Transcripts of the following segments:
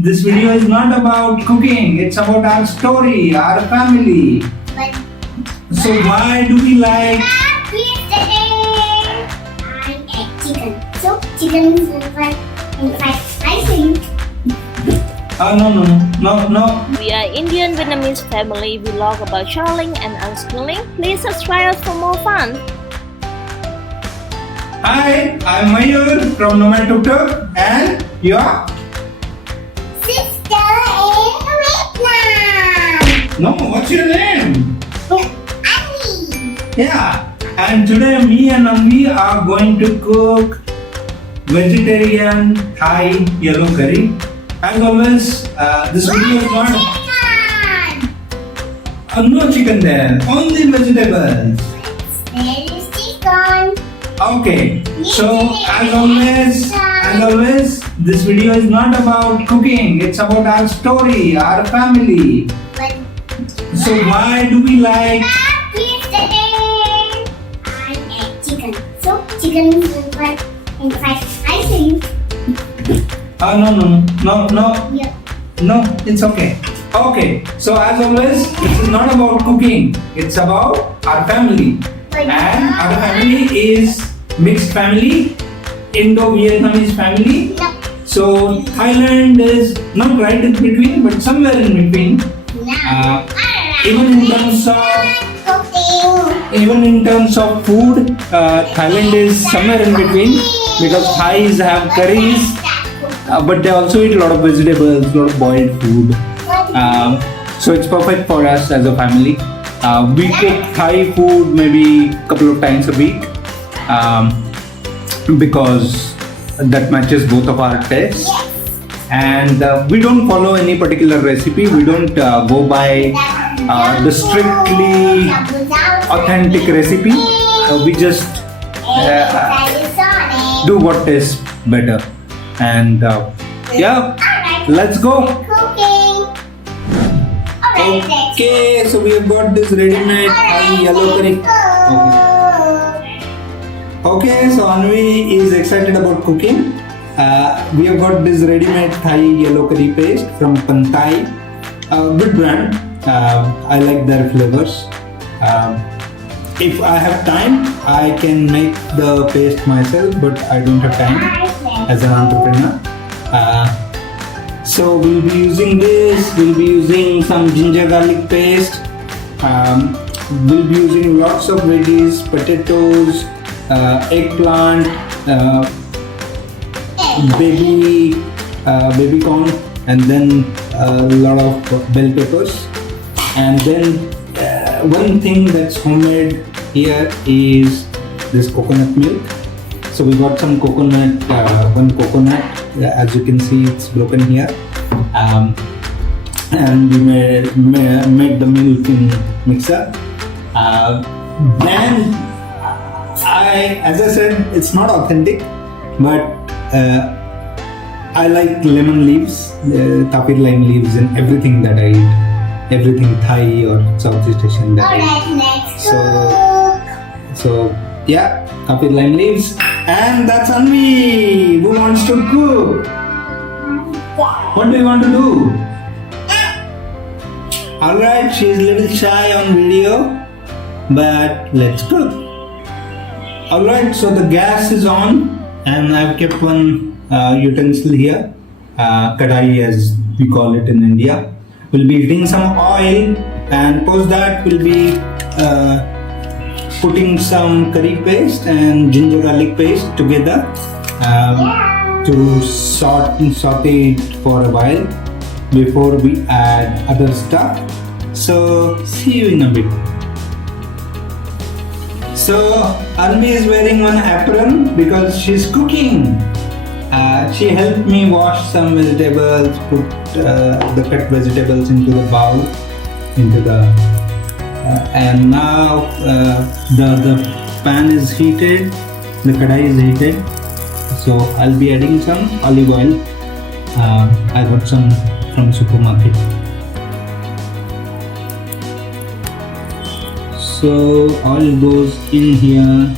This video is not about cooking, it's about our story, our family. But So why do we like yesterday I ate chicken. So chicken is in fact spicy. No. We are Indian Vietnamese family vlog about schooling and unschooling. Please subscribe us for more fun. Hi, I'm Mayur from Nomadtuktuk and you are? Sister in Vietnam. No, what's your name? Annie. Yeah, and today me and Anvi are going to cook vegetarian Thai yellow curry. As always, this video is not Chicken. no chicken there, only vegetables. There is chicken. Okay, so as always, this video is not about cooking, it's about our story, our family. But So why do we like? yesterday I ate chicken. So chicken is in fact spicy. Yeah. No, it's okay. Okay, so as always, this is not about cooking, it's about our family. And our family is mixed family, Indo-Vietnamese family. No. So Thailand is not right in between, but somewhere in between. No. Even in terms of food, Thailand is somewhere in between because Thais have curries, but they also eat a lot of vegetables, a lot of boiled food. So it's perfect for us as a family. We cook Thai food maybe a couple of times a week because that matches both of our tastes. And we don't follow any particular recipe. We don't go by the strictly authentic recipe. We just do what tastes better. And yeah, let's go. Cooking. Alright, let's Okay, so we have got this ready-made Thai yellow curry. Okay, so Anvi is excited about cooking. We have got this ready-made Thai yellow curry paste from Pantai. Good brand. I like their flavors. If I have time, I can make the paste myself, but I don't have time as an entrepreneur. So we'll be using this. We'll be using some ginger garlic paste. We'll be using lots of veggies, potatoes, eggplant, baby corn, and then a lot of bell peppers. And then one thing that's homemade here is this coconut milk. So we got some coconut, one coconut. As you can see, it's broken here. And we made the milk in mixer. Then as I said, it's not authentic, but I like lemon leaves, tapir lime leaves in everything that I eat. Everything Thai or Southeast Asian that I eat. Alright, let's cook. So yeah, tapir lime leaves. And that's Anvi, who wants to cook. What do you want to do? Alright, she's a little shy on video, but let's cook. Alright, so the gas is on and I've kept one utensil here, kadai as we call it in India. We'll be heating some oil and post that we'll be putting some curry paste and ginger garlic paste together to saute it for a while before we add other stuff. So see you in a bit. So Almi is wearing one apron because she's cooking. She helped me wash some vegetables, put the cut vegetables into the bowl, and now the pan is heated, the kadai is heated. So I'll be adding some olive oil. I got some from supermarket. So oil goes in here.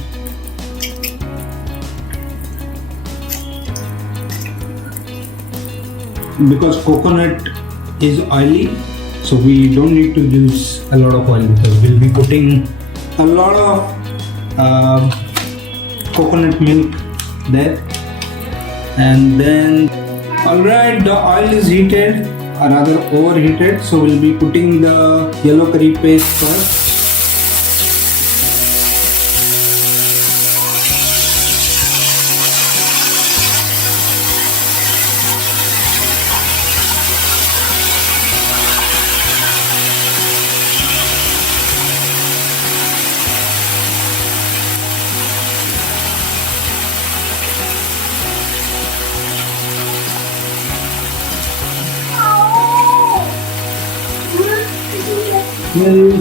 because coconut is oily, so we don't need to use a lot of oil because we'll be putting a lot of coconut milk there. And then, alright, the oil is heated or rather overheated, so we'll be putting the yellow curry paste first. We'll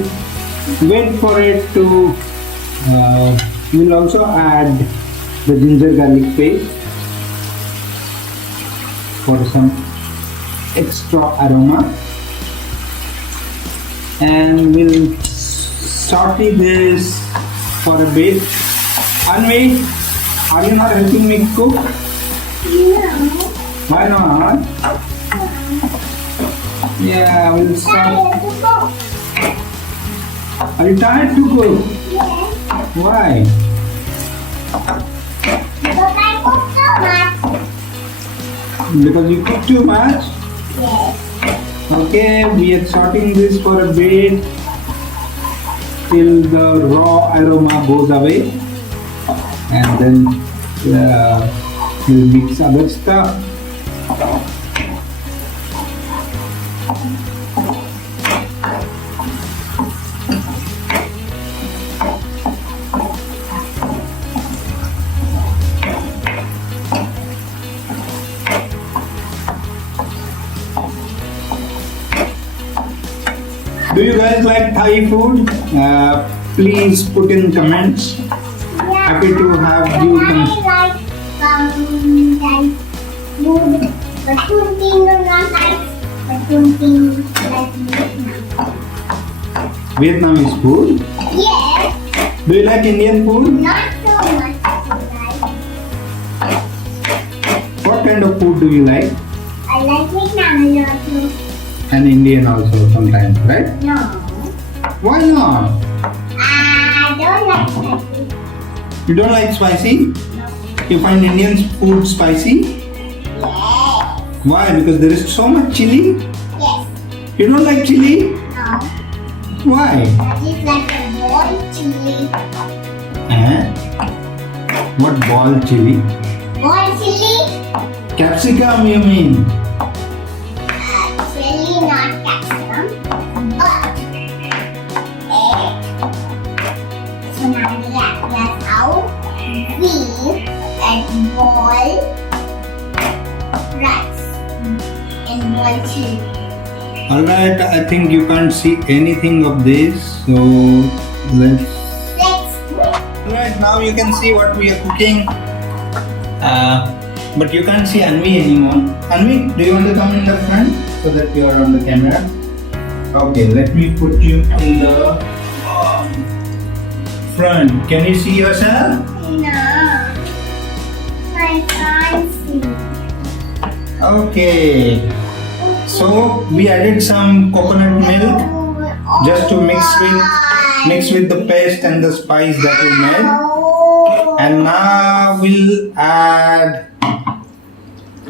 wait for it to, we'll also add the ginger garlic paste for some extra aroma, and we'll saute this for a bit. Anvi, are you not helping me cook? No. Why not? Yeah, we'll start. Are you tired to cook? Yes. Why? But I cook so much. Because you cook too much? Yes. Okay, we are sorting this for a bit till the raw aroma goes away, and then we'll mix other stuff. Do you guys like Thai food? Please put in comments. Yeah. Happy to have you. I like like food, but something not like, but something like Vietnam. Vietnamese food. Yes. Do you like Indian food? Not so much like. What kind of food do you like? I like Vietnam a lot too. And Indian also sometimes, right? No. Why not? I don't like spicy. You don't like spicy? No. You find Indian food spicy? Yes. Why? Because there is so much chili? Yes. You don't like chili? No. Why? That is like a boiled chili. What ball chili? Boiled chili? Capsicum you mean? Chili, not capsicum. But so now that's how we and boil rice and boil chili. Alright, I think you can't see anything of this, so let's... Alright, now you can see what we are cooking. But you can't see Anvi anymore. Anvi, do you want to come in the front so that you are on the camera? Okay, let me put you in the front. Can you see yourself? No, I can't see. Okay. So we added some coconut milk just to mix with the paste and the spice that we made. And now we'll add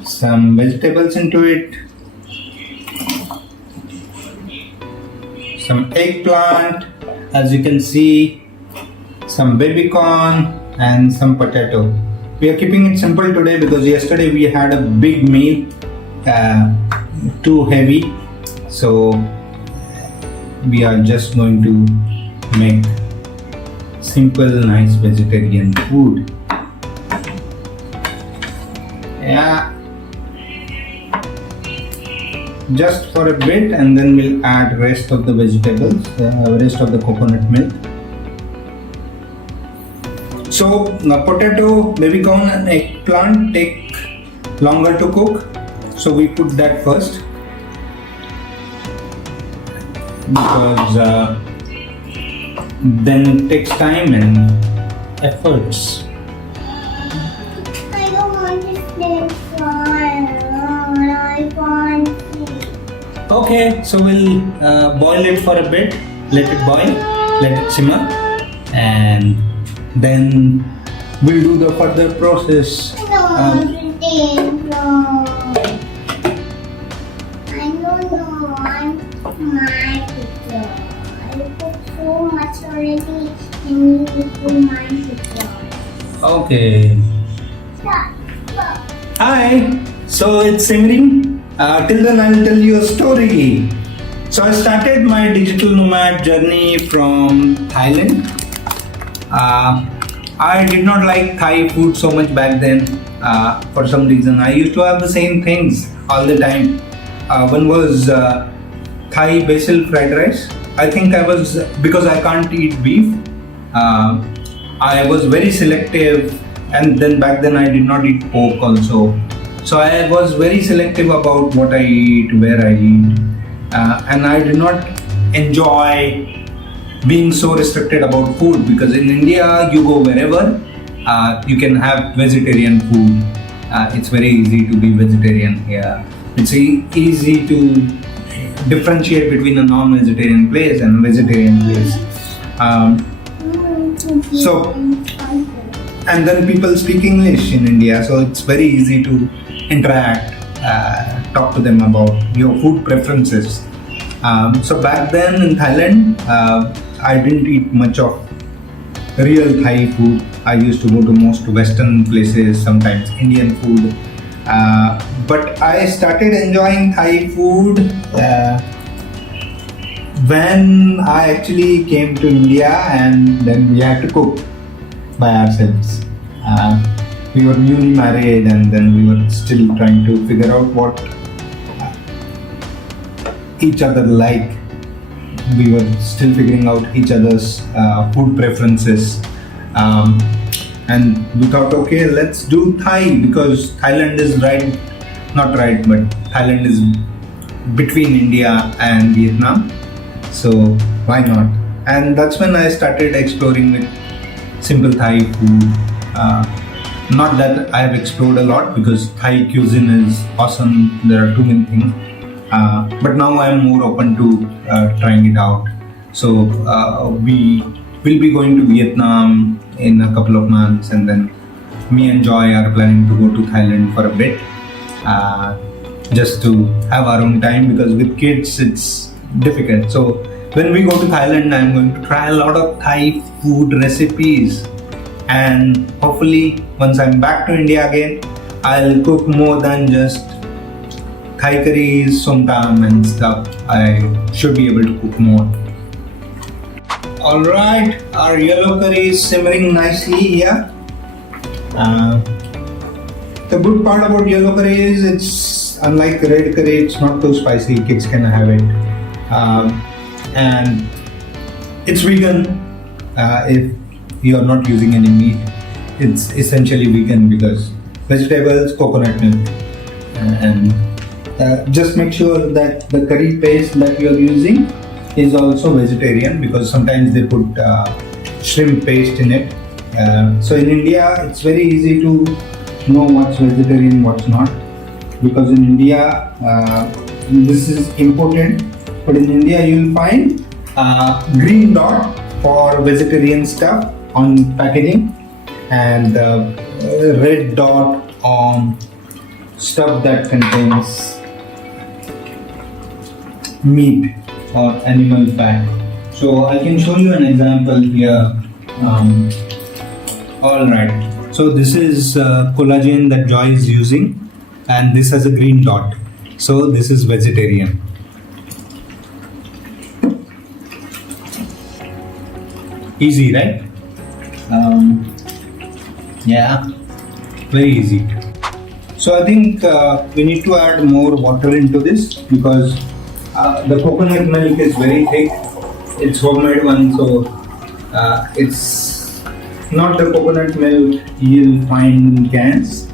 some vegetables into it. Some eggplant, as you can see, some baby corn and some potato. We are keeping it simple today because yesterday we had a big meal, too heavy. So we are just going to make simple, nice vegetarian food. Yeah. Just for a bit, and then we'll add rest of the vegetables, rest of the coconut milk. So potato, baby corn and eggplant take longer to cook, so we put that first because then it takes time and efforts. I don't want to play fire. I want Okay, so we'll boil it for a bit. Let it boil, let it simmer, and then we'll do the further process. No, no. I don't know. I'm my picture. I put so much already and you put my picture. Okay. Stop. Hi. So it's simmering. Till then, I'll tell you a story. So I started my digital nomad journey from Thailand. I did not like Thai food so much back then. For some reason, I used to have the same things all the time. One was Thai basil fried rice. I think I was, because I can't eat beef. I was very selective, and then back then I did not eat pork also. So I was very selective about what I eat, where I eat, and I did not enjoy being so restricted about food, because in India you go wherever, you can have vegetarian food. It's very easy to be vegetarian here. It's easy to differentiate between a non-vegetarian place and a vegetarian place. So, and then people speak English in India, so it's very easy to interact, talk to them about your food preferences. So back then in Thailand, I didn't eat much of real Thai food. I used to go to most Western places, sometimes Indian food. But I started enjoying Thai food when I actually came to India, and then we had to cook by ourselves. We were newly married, and then we were still trying to figure out what each other like. We were still figuring out each other's food preferences, and we thought, okay, let's do Thai, because Thailand is but Thailand is between India and Vietnam, so why not? And that's when I started exploring with simple Thai food. Not that I have explored a lot, because Thai cuisine is awesome. There are too many things. But now I am more open to trying it out. So we will be going to Vietnam in a couple of months, and then me and Joy are planning to go to Thailand for a bit, just to have our own time, because with kids it's difficult. So when we go to Thailand, I'm going to try a lot of Thai food recipes, and hopefully once I'm back to India again, I'll cook more than just Thai curries, somtam and stuff. I should be able to cook more. Alright, our yellow curry is simmering nicely here. The good part about yellow curry is it's unlike red curry, it's not too spicy, kids can have it. And it's vegan if you are not using any meat. It's essentially vegan because vegetables, coconut milk, and just make sure that the curry paste that you are using is also vegetarian, because sometimes they put shrimp paste in it. So in India, it's very easy to know what's vegetarian, what's not, because in India, this is important, but in India you'll find green dot for vegetarian stuff on packaging, and red dot on stuff that contains meat or animal fat. So I can show you an example here. Alright, so this is collagen that Joy is using, and this has a green dot, so this is vegetarian. Easy, right? Yeah, very easy. So I think we need to add more water into this, because the coconut milk is very thick. It's homemade one, so it's not the coconut milk you'll find in cans.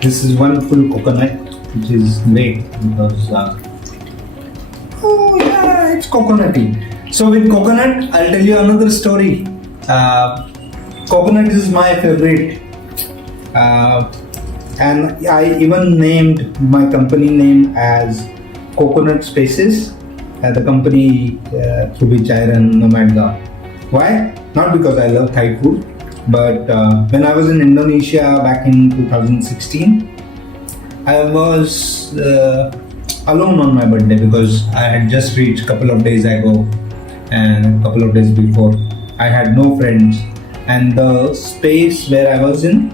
This is one full coconut, which is great because oh yeah, it's coconutty. So with coconut, I'll tell you another story. Coconut is my favorite And I even named my company name as Coconut Spaces, the company through which I run Nomadtuktuk. Why? Not because I love Thai food, but when I was in Indonesia back in 2016, I was alone on my birthday because I had just reached a couple of days ago and a couple of days before. I had no friends, and the space where I was in,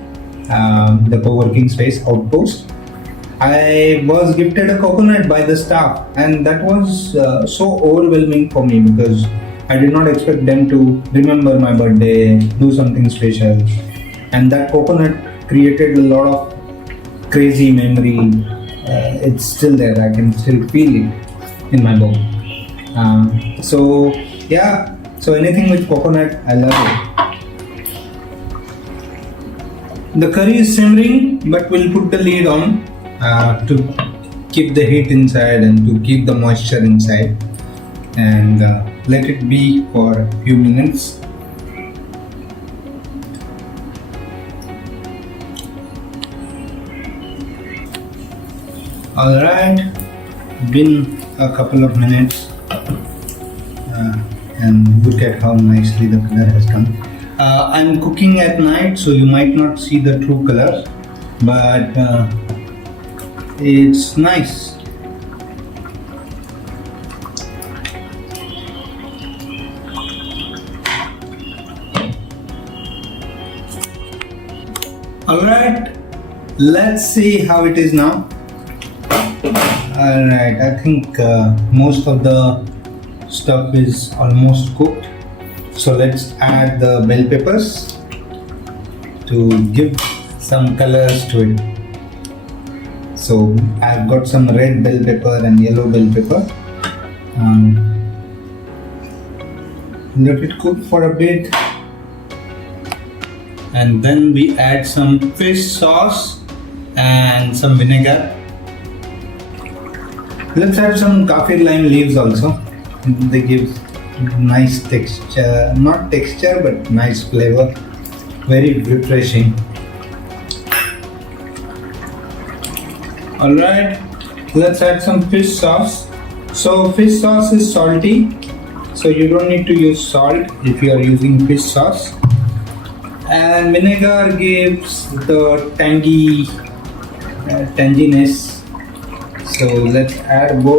the co-working space outpost, I was gifted a coconut by the staff, and that was so overwhelming for me because I did not expect them to remember my birthday, do something special, and that coconut created a lot of crazy memory. It's still there. I can still feel it in my bone. So yeah. So anything with coconut, I love it. The curry is simmering, but we'll put the lid on to keep the heat inside and to keep the moisture inside, and let it be for a few minutes. Alright, been a couple of minutes, and look at how nicely the color has come. I'm cooking at night, so you might not see the true color, but it's nice. Alright, let's see how it is now. Alright, I think most of the stuff is almost cooked. So let's add the bell peppers to give some colors to it. So I've got some red bell pepper and yellow bell pepper. Let it cook for a bit. And then we add some fish sauce and some vinegar. Let's add some kaffir lime leaves also. They give nice texture, not texture but nice flavor. Very refreshing. Alright, let's add some fish sauce. So fish sauce is salty, so you don't need to use salt if you are using fish sauce. And vinegar gives the tanginess. So let's add both.